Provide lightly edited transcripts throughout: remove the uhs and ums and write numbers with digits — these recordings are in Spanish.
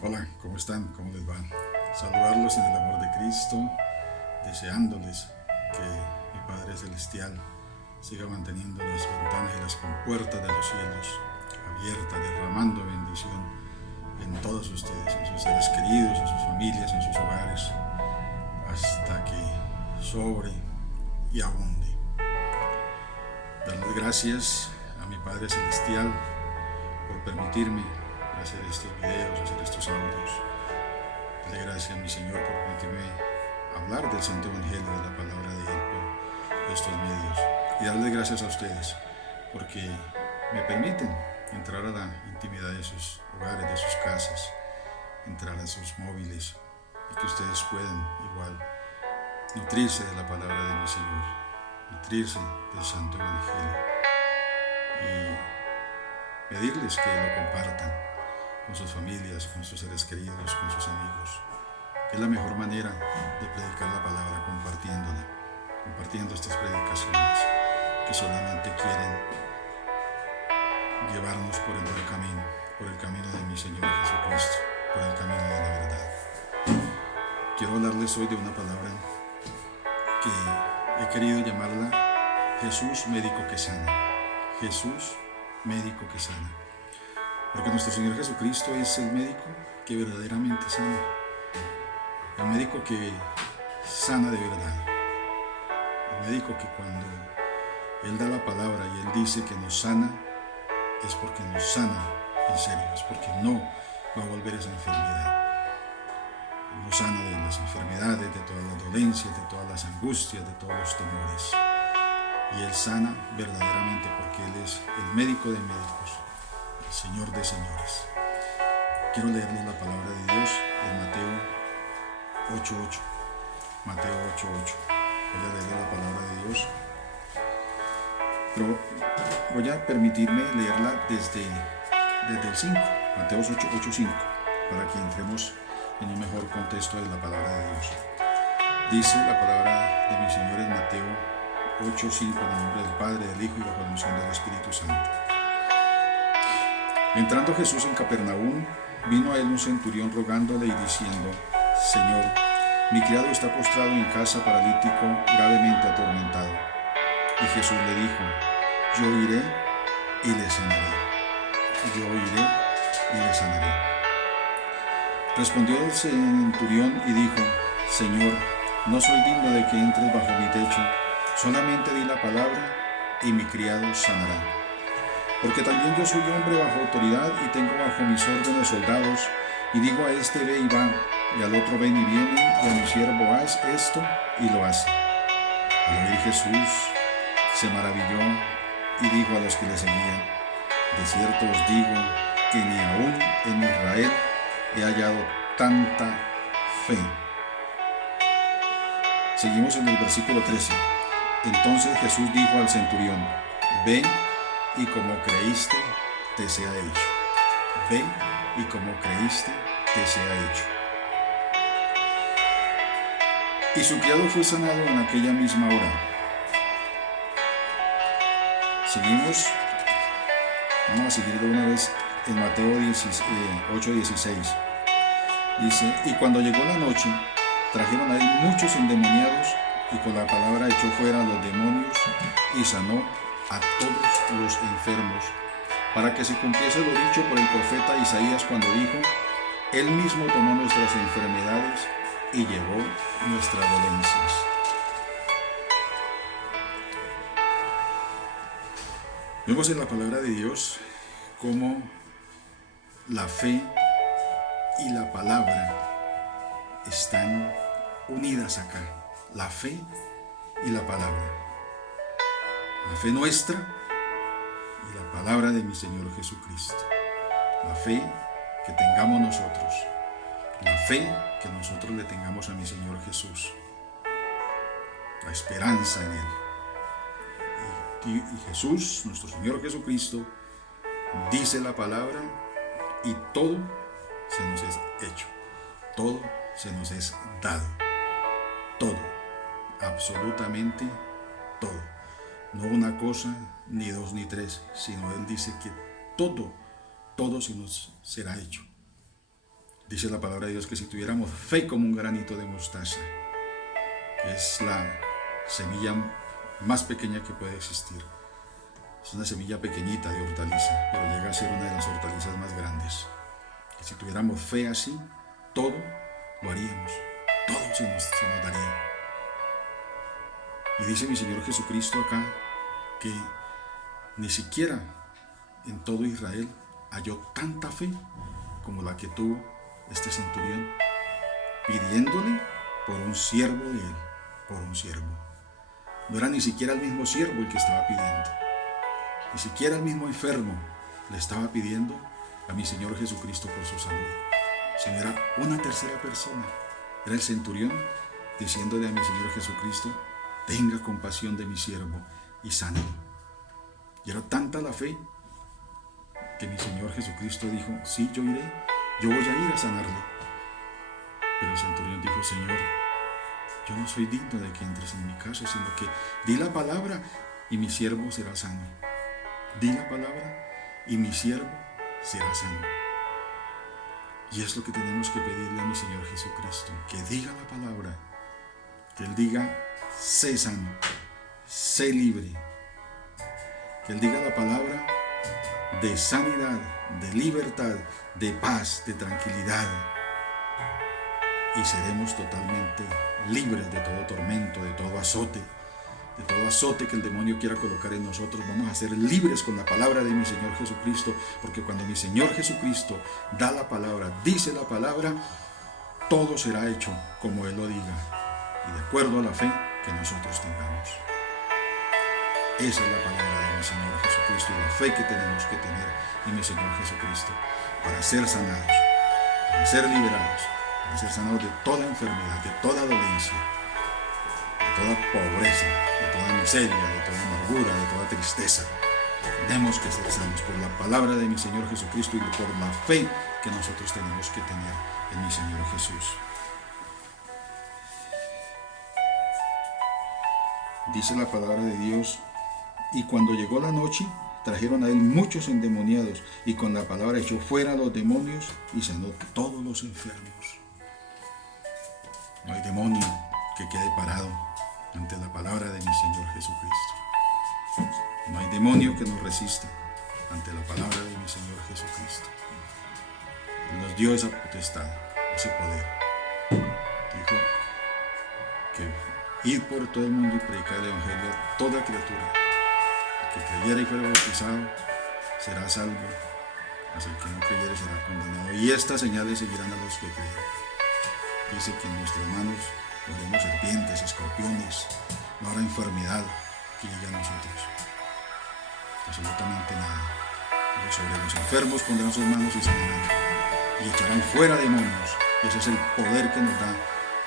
Hola, ¿cómo están? ¿Cómo les va? Saludarlos en el amor de Cristo, deseándoles que mi Padre Celestial siga manteniendo las ventanas y las compuertas de los cielos abiertas, derramando bendición en todos ustedes, en sus seres queridos, en sus familias, en sus hogares, hasta que sobre y abunde. Darles gracias a mi Padre Celestial por permitirme hacer estos videos, hacer estos audios. Darle gracias a mi Señor por permitirme hablar del Santo Evangelio, de la palabra de Él por estos medios. Y darle gracias a ustedes porque me permiten entrar a la intimidad de sus hogares, de sus casas, entrar a sus móviles y que ustedes puedan igual nutrirse de la palabra de mi Señor, nutrirse del Santo Evangelio y pedirles que lo compartan con sus familias, con sus seres queridos, con sus amigos. Es la mejor manera de predicar la palabra, compartiéndola, compartiendo estas predicaciones que solamente quieren llevarnos por el buen camino, por el camino de mi Señor Jesucristo, por el camino de la verdad. Quiero hablarles hoy de una palabra que he querido llamarla Jesús médico que sana. Jesús médico que sana. Porque nuestro Señor Jesucristo es el médico que verdaderamente sana. El médico que sana de verdad. El médico que cuando Él da la palabra y Él dice que nos sana, es porque nos sana en serio, es porque no va a volver esa enfermedad. Nos sana de las enfermedades, de todas las dolencias, de todas las angustias, de todos los temores. Y Él sana verdaderamente porque Él es el médico de médicos, el Señor de señores. Quiero leerles la palabra de Dios en Mateo 8:8. Mateo 8:8. Voy a leerles la palabra de Dios, pero voy a permitirme leerla desde el 5, Mateo 8:5, para que entremos en un mejor contexto de la palabra de Dios. Dice la palabra de mi Señor en Mateo 8:5, en el nombre del Padre, del Hijo y bajo la unción del Espíritu Santo. Entrando Jesús en Capernaum, vino a él un centurión rogándole y diciendo: Señor, mi criado está postrado en casa, paralítico, gravemente atormentado. Y Jesús le dijo: Yo iré y le sanaré. Yo iré y le sanaré. Respondió el centurión y dijo: Señor, no soy digno de que entres bajo mi techo, solamente di la palabra y mi criado sanará. Porque también yo soy hombre bajo autoridad y tengo bajo mis órdenes soldados, y digo a este ve y va, y al otro ven y viene, y a mi siervo haz esto y lo hace. Al oír Jesús se maravilló y dijo a los que le seguían: de cierto os digo que ni aún en Israel he hallado tanta fe. Seguimos en el versículo 13. Entonces Jesús dijo al centurión: ve y como creíste te sea hecho. Ve y como creíste te sea hecho. Y su criado fue sanado en aquella misma hora. Seguimos, vamos a seguir de una vez en Mateo 8:16. Dice: y cuando llegó la noche, trajeron a él muchos endemoniados, y con la palabra echó fuera a los demonios y sanó a todos los enfermos, para que se cumpliese lo dicho por el profeta Isaías cuando dijo: Él mismo tomó nuestras enfermedades y llevó nuestras dolencias. Vemos en la palabra de Dios cómo la fe y la palabra están unidas acá. La fe y la palabra. La fe nuestra y la palabra de mi Señor Jesucristo. La fe que tengamos nosotros. La fe que nosotros le tengamos a mi Señor Jesús. La esperanza en Él. Y Jesús, nuestro Señor Jesucristo, dice la palabra y todo se nos es hecho. Todo se nos es dado. Todo. Absolutamente todo. No una cosa, ni dos, ni tres, sino Él dice que todo se nos será hecho. Dice la palabra de Dios que si tuviéramos fe como un granito de mostaza, que es la semilla más pequeña que puede existir. Es una semilla pequeñita de hortaliza, pero llega a ser una de las hortalizas más grandes. Que si tuviéramos fe así, todo lo haríamos, todo se nos daría. Y dice mi Señor Jesucristo acá que ni siquiera en todo Israel halló tanta fe como la que tuvo este centurión, pidiéndole por un siervo de él, por un siervo. No era ni siquiera el mismo siervo el que estaba pidiendo, ni siquiera el mismo enfermo le estaba pidiendo a mi Señor Jesucristo por su salud, sino era una tercera persona, era el centurión diciéndole a mi Señor Jesucristo: tenga compasión de mi siervo y sánalo. Y era tanta la fe que mi Señor Jesucristo dijo: sí, yo iré, yo voy a ir a sanarle. Pero el centurión dijo: Señor, yo no soy digno de que entres en mi casa, sino que di la palabra y mi siervo será sano. Di la palabra y mi siervo será sano. Y es lo que tenemos que pedirle a mi Señor Jesucristo, que diga la palabra, que Él diga: sé sano, sé libre, que Él diga la palabra de sanidad, de libertad, de paz, de tranquilidad, y seremos totalmente libres de todo tormento, de todo azote que el demonio quiera colocar en nosotros. Vamos a ser libres con la palabra de mi Señor Jesucristo, porque cuando mi Señor Jesucristo da la palabra, dice la palabra, todo será hecho como Él lo diga y de acuerdo a la fe que nosotros tengamos. Esa es la palabra de mi Señor Jesucristo y la fe que tenemos que tener en mi Señor Jesucristo para ser sanados, para ser liberados, para ser sanados de toda enfermedad, de toda dolencia, de toda pobreza, de toda miseria, de toda amargura, de toda tristeza. Tenemos que ser sanos por la palabra de mi Señor Jesucristo y por la fe que nosotros tenemos que tener en mi Señor Jesús. Dice la palabra de Dios: y cuando llegó la noche, trajeron a él muchos endemoniados, y con la palabra echó fuera a los demonios y sanó todos los enfermos. No hay demonio que quede parado ante la palabra de mi Señor Jesucristo. No hay demonio que nos resista ante la palabra de mi Señor Jesucristo. Él nos dio esa potestad, ese poder. Dijo que id por todo el mundo y predicar el evangelio a toda criatura. El que creyera y fuera bautizado será salvo, mas el que no creyere será condenado. Y estas señales seguirán a los que creen. Dice que en nuestras manos podremos serpientes, escorpiones, no habrá enfermedad que llegue a nosotros. Absolutamente nada. Pero sobre los enfermos pondrán sus manos y sanarán, y echarán fuera demonios. Y ese es el poder que nos da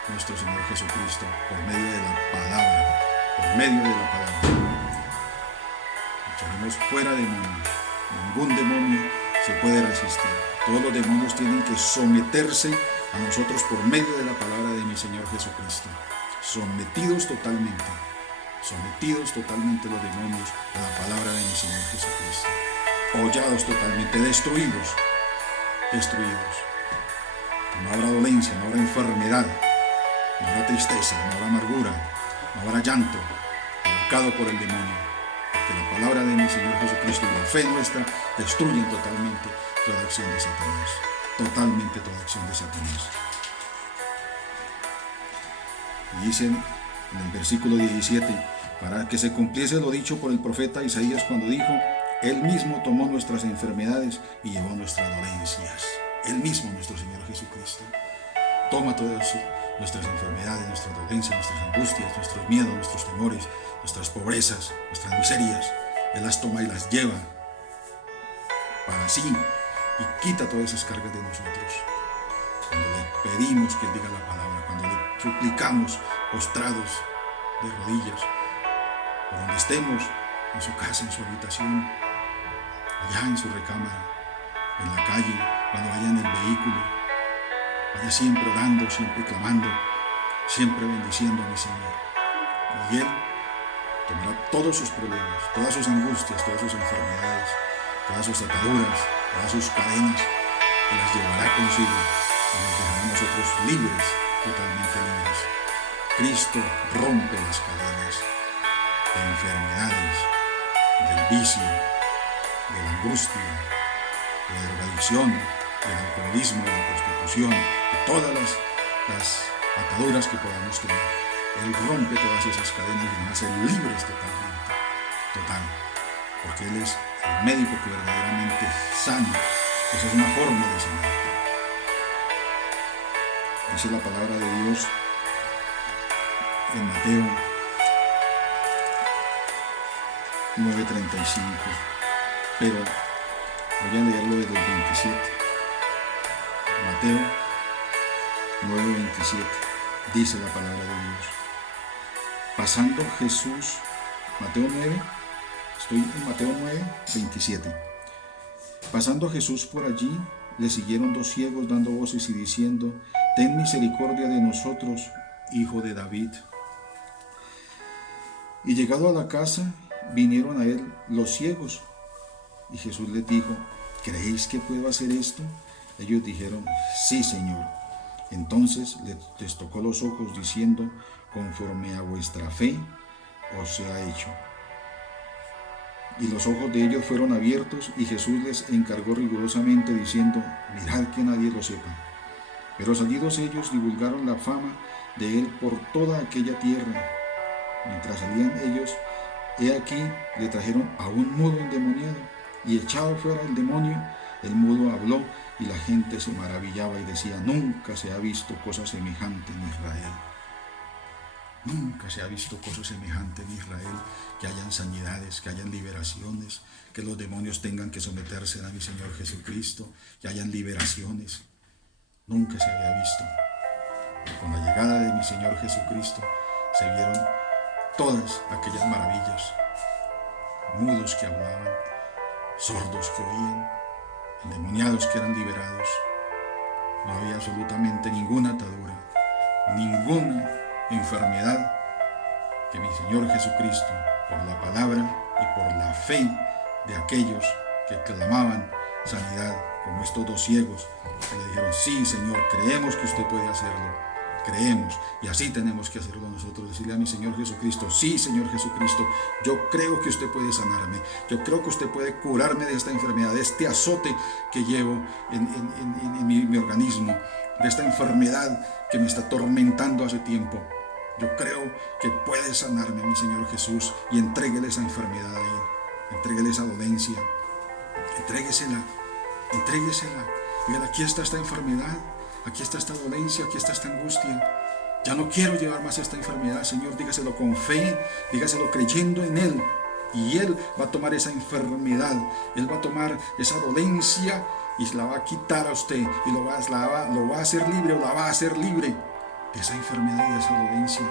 nuestro Señor Jesucristo por medio de la palabra. Por medio de la palabra. Echaremos fuera demonios. Ningún demonio se puede resistir. Todos los demonios tienen que someterse a nosotros por medio de la palabra de mi Señor Jesucristo. Sometidos totalmente los demonios a la palabra de mi Señor Jesucristo. Hollados totalmente, destruidos. No habrá dolencia, no habrá enfermedad, no habrá tristeza, no habrá amargura, no habrá llanto provocado por el demonio, porque la palabra de mi Señor Jesucristo y la fe nuestra destruyen totalmente toda acción de Satanás, totalmente toda acción de Satanás. Y dicen en el versículo 17, para que se cumpliese lo dicho por el profeta Isaías cuando dijo: Él mismo tomó nuestras enfermedades y llevó nuestras dolencias. Él mismo, nuestro Señor Jesucristo, toma todas nuestras enfermedades, nuestras dolencias, nuestras angustias, nuestros miedos, nuestros temores, nuestras pobrezas, nuestras miserias. Él las toma y las lleva para sí y quita todas esas cargas de nosotros. Cuando le pedimos que Él diga la palabra, cuando le suplicamos postrados de rodillas, por donde estemos, en su casa, en su habitación, allá en su recámara, en la calle, cuando vaya en el vehículo, vaya siempre orando, siempre clamando, siempre bendiciendo a mi Señor. Y Él tomará todos sus problemas, todas sus angustias, todas sus enfermedades, todas sus ataduras, todas sus cadenas, y las llevará consigo y nos dejará a nosotros libres, totalmente libres. Cristo rompe las cadenas de enfermedades, del vicio, de la angustia, de la drogadicción, del alcoholismo, de la prostitución, de todas las ataduras que podamos tener. Él rompe todas esas cadenas y nos hace libres totalmente, total, porque Él es el médico que verdaderamente sana. Esa es una forma de sanar. Dice la palabra de Dios en Mateo 9:35, pero voy a leerlo desde el 27. Mateo 9:27, dice la palabra de Dios. Pasando Jesús, Mateo 9, estoy en Mateo 9:27. Pasando Jesús por allí, le siguieron dos ciegos dando voces y diciendo: ten misericordia de nosotros, hijo de David. Y llegado a la casa, vinieron a él los ciegos. Y Jesús les dijo: ¿creéis que puedo hacer esto? Ellos dijeron: sí, Señor. Entonces les tocó los ojos diciendo: conforme a vuestra fe os sea hecho. Y los ojos de ellos fueron abiertos, y Jesús les encargó rigurosamente diciendo: mirad que nadie lo sepa. Pero salidos ellos divulgaron la fama de él por toda aquella tierra. Mientras salían ellos, he aquí le trajeron a un mudo endemoniado, y echado fuera el demonio, el mudo habló, y la gente se maravillaba y decía: nunca se ha visto cosa semejante en Israel. Nunca se ha visto cosa semejante en Israel, que hayan sanidades, que hayan liberaciones, que los demonios tengan que someterse a mi Señor Jesucristo, que hayan liberaciones. Nunca se había visto. Pero con la llegada de mi Señor Jesucristo se vieron todas aquellas maravillas. Mudos que hablaban, sordos que oían, endemoniados que eran liberados. No había absolutamente ninguna atadura, ninguna enfermedad que mi Señor Jesucristo, por la palabra y por la fe de aquellos que clamaban sanidad, como estos dos ciegos, que le dijeron: sí, Señor, creemos que usted puede hacerlo, creemos, y así tenemos que hacerlo nosotros, decirle a mi Señor Jesucristo: sí, Señor Jesucristo, yo creo que usted puede sanarme, yo creo que usted puede curarme de esta enfermedad, de este azote que llevo en mi organismo, de esta enfermedad que me está atormentando hace tiempo. Yo creo que puede sanarme, mi Señor Jesús, y entréguele esa enfermedad a Él, entréguele esa dolencia, entréguesela. Dígale: aquí está esta enfermedad, aquí está esta dolencia, aquí está esta angustia. Ya no quiero llevar más esta enfermedad, Señor. Dígaselo con fe, dígaselo creyendo en Él. Y Él va a tomar esa enfermedad, Él va a tomar esa dolencia y se la va a quitar a usted. Y lo va a hacer libre, o la va a hacer libre de esa enfermedad y de esa dolencia.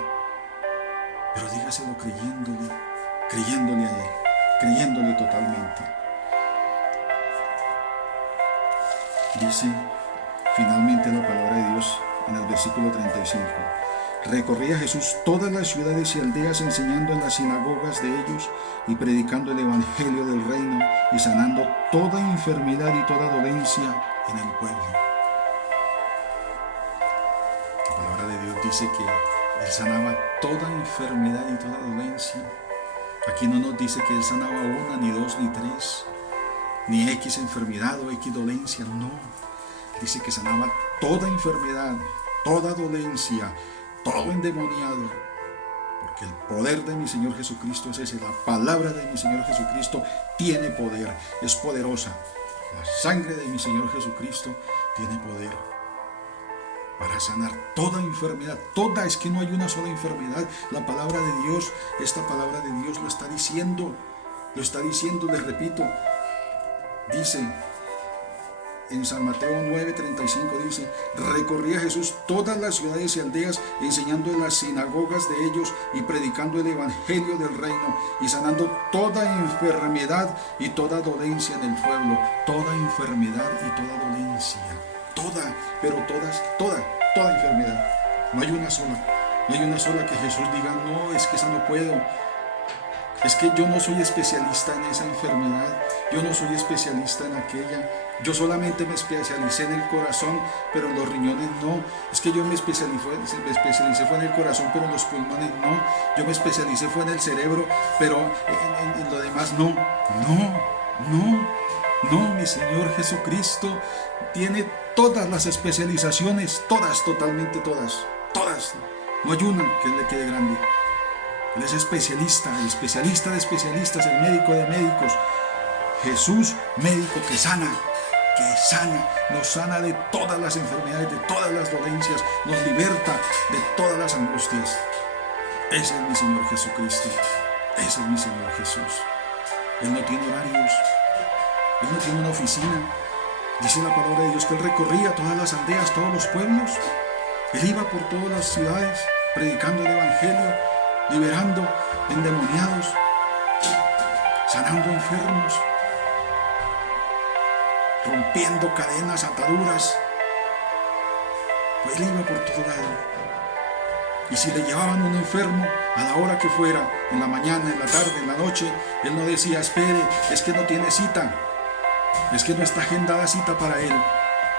Pero dígaselo creyéndole a Él, creyéndole totalmente. Dice finalmente la palabra de Dios en el versículo 35. Recorría Jesús todas las ciudades y aldeas, enseñando en las sinagogas de ellos y predicando el evangelio del reino y sanando toda enfermedad y toda dolencia en el pueblo. La palabra de Dios dice que Él sanaba toda enfermedad y toda dolencia. Aquí no nos dice que Él sanaba una, ni dos, ni tres, ni X enfermedad o X dolencia, no. Dice que sanaba toda enfermedad, toda dolencia, todo endemoniado, porque el poder de mi Señor Jesucristo es ese. La palabra de mi Señor Jesucristo tiene poder, es poderosa. La sangre de mi Señor Jesucristo tiene poder para sanar toda enfermedad, toda. Es que no hay una sola enfermedad. La palabra de Dios, esta palabra de Dios lo está diciendo, les repito. Dice en San Mateo 9:35, dice: recorría Jesús todas las ciudades y aldeas, enseñando en las sinagogas de ellos y predicando el evangelio del reino y sanando toda enfermedad y toda dolencia en el pueblo. Toda enfermedad y toda dolencia, toda enfermedad. No hay una sola que Jesús diga: no, es que esa no puedo. Es que yo no soy especialista en esa enfermedad, yo no soy especialista en aquella. Yo solamente me especialicé en el corazón, pero en los riñones no. Es que yo me especialicé fue en el corazón, pero en los pulmones no. Yo me especialicé fue en el cerebro, pero en lo demás no. No, mi Señor Jesucristo tiene todas las especializaciones, todas, totalmente todas. No hay una que le quede grande. Él es especialista, el especialista de especialistas, el médico de médicos. Jesús, médico que sana, nos sana de todas las enfermedades, de todas las dolencias, nos liberta de todas las angustias. Ese es mi Señor Jesucristo, ese es mi Señor Jesús. Él no tiene horarios, Él no tiene una oficina. Dice la palabra de Dios que Él recorría todas las aldeas, todos los pueblos. Él iba por todas las ciudades predicando el evangelio, liberando endemoniados, sanando enfermos, rompiendo cadenas, ataduras. Pues Él iba por todo lado. Y si le llevaban un enfermo a la hora que fuera, en la mañana, en la tarde, en la noche, Él no decía: espere, es que no tiene cita, es que no está agendada cita para Él.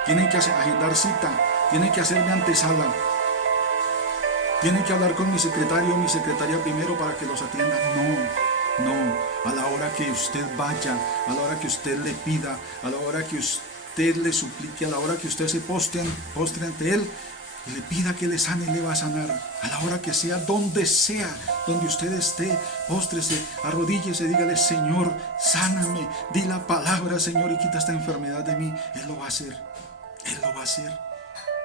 Tienen que agendar cita, tienen que hacerme antesala, tienen que hablar con mi secretario o mi secretaria primero para que los atiendan. No, a la hora que usted vaya, a la hora que usted le pida, a la hora que usted le suplique, a la hora que usted se postre ante Él y le pida que le sane, le va a sanar. A la hora que sea, donde usted esté, póstrese, arrodíllese, dígale: Señor, sáname, di la palabra, Señor, y quita esta enfermedad de mí. Él lo va a hacer, Él lo va a hacer,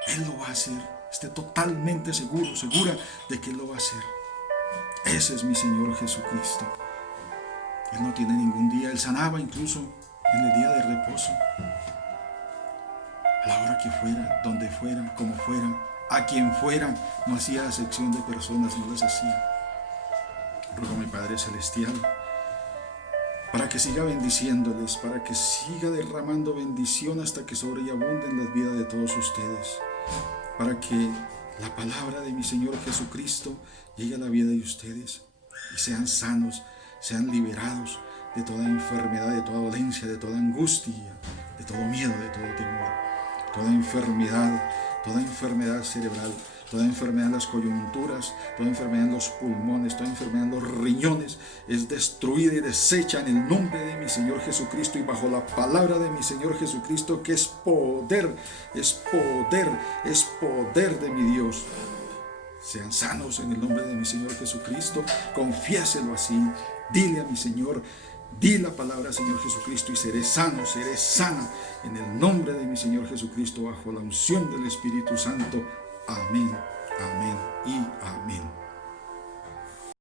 Él lo va a hacer. Esté totalmente segura de que Él lo va a hacer. Ese es mi Señor Jesucristo. Él no tiene ningún día. Él sanaba incluso en el día de reposo. A la hora que fuera, donde fuera, como fuera, a quien fuera, no hacía acepción de personas, no las hacía. Ruego a mi Padre Celestial para que siga bendiciéndoles, para que siga derramando bendición hasta que sobre y abunde en las vidas de todos ustedes, para que la palabra de mi Señor Jesucristo llegue a la vida de ustedes y sean sanos, sean liberados de toda enfermedad, de toda dolencia, de toda angustia, de todo miedo, de todo temor, toda enfermedad cerebral, toda enfermedad en las coyunturas, toda enfermedad en los pulmones, toda enfermedad en los riñones, es destruida y deshecha en el nombre de mi Señor Jesucristo y bajo la palabra de mi Señor Jesucristo, que es poder de mi Dios. Sean sanos en el nombre de mi Señor Jesucristo. Confiéselo así. Dile a mi Señor, di la palabra, Señor Jesucristo, y seré sano, seré sana en el nombre de mi Señor Jesucristo, bajo la unción del Espíritu Santo. Amén, amén y